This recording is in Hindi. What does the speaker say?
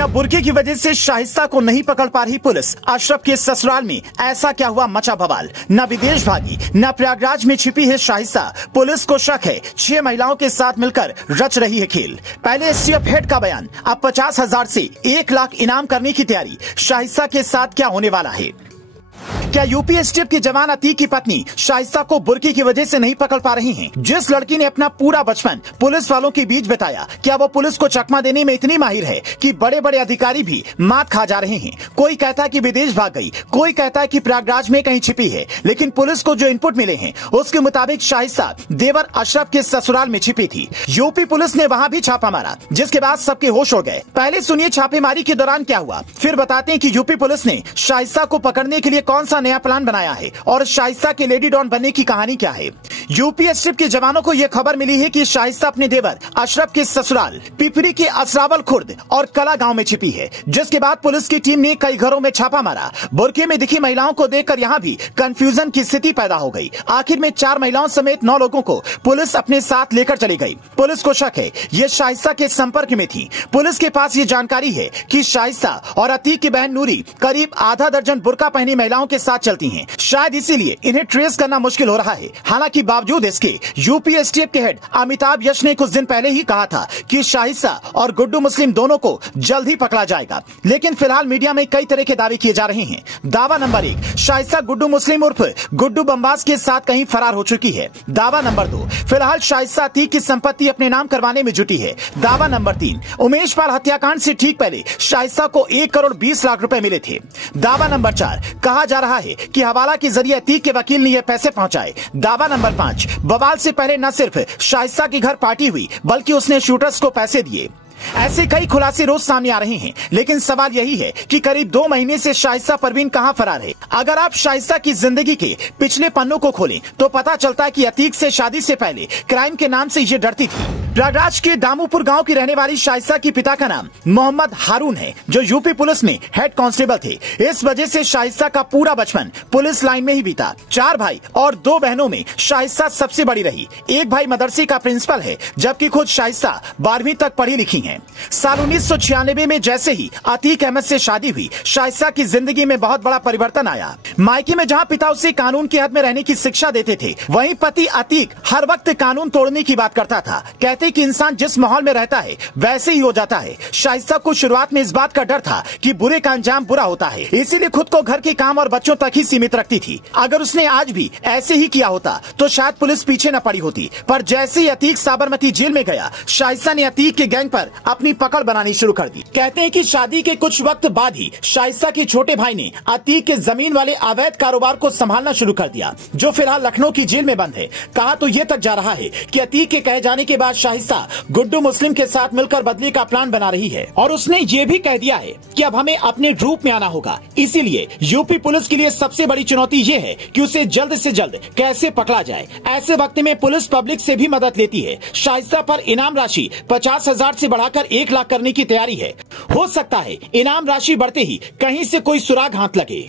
क्या बुर्के की वजह से शाइस्ता को नहीं पकड़ पा रही पुलिस? अशरफ के ससुराल में ऐसा क्या हुआ मचा बवाल? न विदेश भागी न प्रयागराज में छिपी है शाइस्ता। पुलिस को शक है 6 महिलाओं के साथ मिलकर रच रही है खेल। पहले एसटीएफ हेड का बयान, अब 50,000 से 1 लाख इनाम करने की तैयारी। शाइस्ता के साथ क्या होने वाला है? क्या यूपी एसटीएफ के जवान अतीक की पत्नी शाइस्ता को बुर्के की वजह से नहीं पकड़ पा रही हैं? जिस लड़की ने अपना पूरा बचपन पुलिस वालों के बीच बिताया, क्या वो पुलिस को चकमा देने में इतनी माहिर है कि बड़े बड़े अधिकारी भी मात खा जा रहे हैं? कोई कहता है कि विदेश भाग गई, कोई कहता है कि प्रयागराज में कहीं छिपी है, लेकिन पुलिस को जो इनपुट मिले हैं उसके मुताबिक शाइस्ता देवर अशरफ के ससुराल में छिपी थी। यूपी पुलिस ने वहाँ भी छापा मारा, जिसके बाद सबके होश उड़ गए। पहले सुनिए छापेमारी के दौरान क्या हुआ, फिर बताते हैं कि यूपी पुलिस ने शाइस्ता को पकड़ने के लिए कौन सा नया प्लान बनाया है और शाइस्ता के लेडी डॉन बनने की कहानी क्या है। यूपी एसटीएफ के जवानों को यह खबर मिली है कि शाइस्ता अपने देवर अशरफ के ससुराल पिपरी के असरावल खुर्द और कला गांव में छिपी है, जिसके बाद पुलिस की टीम ने कई घरों में छापा मारा। बुर्के में दिखी महिलाओं को देखकर यहां भी कंफ्यूजन की स्थिति पैदा हो गई। आखिर में 4 महिलाओं समेत 9 लोगों को पुलिस अपने साथ लेकर चली गई। पुलिस को शक है ये शाइस्ता के संपर्क में थी। पुलिस के पास ये जानकारी है कि शाइस्ता और अतीक की बहन नूरी करीब आधा दर्जन बुर्का पहनी महिलाओं के साथ चलती हैं। शायद इसीलिए इन्हें ट्रेस करना मुश्किल हो रहा है। हालांकि बावजूद इसके यूपी एसटीएफ के हेड अमिताभ यश ने कुछ दिन पहले ही कहा था कि शाइस्ता और गुड्डू मुस्लिम दोनों को जल्द ही पकड़ा जाएगा, लेकिन फिलहाल मीडिया में कई तरह के दावे किए जा रहे हैं। दावा नंबर 1, शाइस्ता गुड्डू मुस्लिम उर्फ गुड्डू बम्बास के साथ कहीं फरार हो चुकी है। दावा नंबर 2, फिलहाल शाइस्ता अतीक की संपत्ति अपने नाम करवाने में जुटी है। दावा नंबर 3, उमेश पाल हत्याकांड से ठीक पहले शाइस्ता को 1 करोड़ 20 लाख रुपए मिले थे। दावा नंबर 4, कहा जा रहा है कि हवाला के जरिए अतीक के वकील ने ये पैसे पहुंचाए। दावा नंबर 5, बवाल से पहले न सिर्फ शाइस्ता के घर पार्टी हुई, बल्कि उसने शूटर्स को पैसे दिए। ऐसे कई खुलासे रोज सामने आ रहे हैं, लेकिन सवाल यही है कि करीब 2 महीने से शाइस्ता परवीन कहां फरार है। अगर आप शाइस्ता की जिंदगी के पिछले पन्नों को खोलें तो पता चलता है कि अतीक से शादी से पहले क्राइम के नाम से ये डरती थी। प्रयागराज के दामूपुर गांव की रहने वाली शाइस्ता के पिता का नाम मोहम्मद हारून है, जो यूपी पुलिस में हेड कांस्टेबल थे। इस वजह से शाइस्ता का पूरा बचपन पुलिस लाइन में ही बीता। 4 भाई और 2 बहनों में शाइस्ता सबसे बड़ी रही। एक भाई मदरसे का प्रिंसिपल है, जबकि खुद शाइस्ता 12वीं तक पढ़ी लिखी है। साल 1996 में जैसे ही अतीक अहमद से शादी हुई, शाइस्ता की जिंदगी में बहुत बड़ा परिवर्तन आया। मायके में जहां पिता उसे कानून के हद में रहने की शिक्षा देते थे, वहीं पति अतीक हर वक्त कानून तोड़ने की बात करता था। कहते कि इंसान जिस माहौल में रहता है वैसे ही हो जाता है। शाइस्ता को शुरुआत में इस बात का डर था कि बुरे का अंजाम बुरा होता है, इसीलिए खुद को घर के काम और बच्चों तक ही सीमित रखती थी। अगर उसने आज भी ऐसे ही किया होता तो शायद पुलिस पीछे न पड़ी होती। पर जैसे ही अतीक साबरमती जेल में गया, शाइस्ता ने अतीक के गैंग पर अपनी पकड़ बनानी शुरू कर दी। कहते हैं कि शादी के कुछ वक्त बाद ही शाइस्ता के छोटे भाई ने अतीक के जमीन वाले अवैध कारोबार को संभालना शुरू कर दिया, जो फिलहाल लखनऊ की जेल में बंद है। कहा तो ये तक जा रहा है कि अतीक के कहे जाने के बाद शाइस्ता गुड्डू मुस्लिम के साथ मिलकर बदले का प्लान बना रही है, और उसने ये भी कह दिया है कि अब हमें अपने रूप में आना होगा। इसीलिए यूपी पुलिस के लिए सबसे बड़ी चुनौती ये है कि उसे जल्द से जल्द कैसे पकड़ा जाए। ऐसे वक्त में पुलिस पब्लिक से भी मदद लेती है। शाइस्ता पर इनाम राशि 50,000 से बढ़ाकर 1 लाख करने की तैयारी है। हो सकता है इनाम राशि बढ़ते ही कहीं से कोई सुराग हाथ लगे।